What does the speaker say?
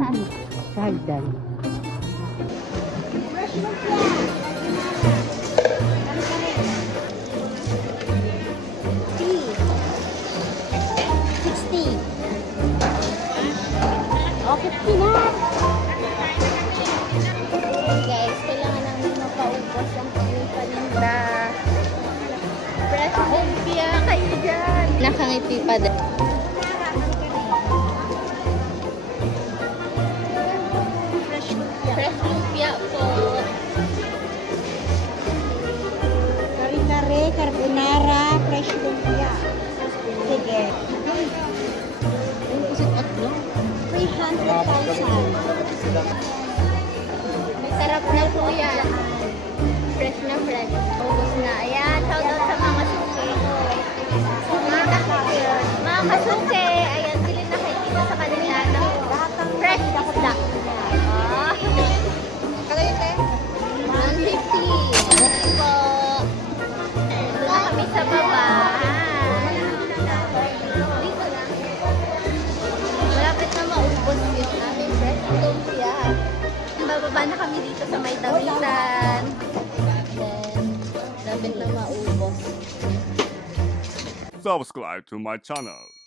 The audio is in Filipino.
Sagdan. Okay, na. Guys, kailangan namin mapaubos ang aming paninda. Fresh lumpia kayo dyan. Nakangiti pa din. Fresh lumpia po. Kare-kare, carbonara, fresh lumpia. Sige. Yung pusit at no? 300,000. Sarap na po yan. Fresh na fresh. Ubus na. Ayan, shout out sa mga suke. Mga suke. Ayan, sila na kayo dito sa kanila ng fresh isda. Ah. Kalite? 150. Po. Doon na kami sa baba. Dito na. Malapit na maubos yung aming fresh lumpia. Bababa na kami dito sa may tawitan. Then, lapit na maubos. Subscribe to my channel.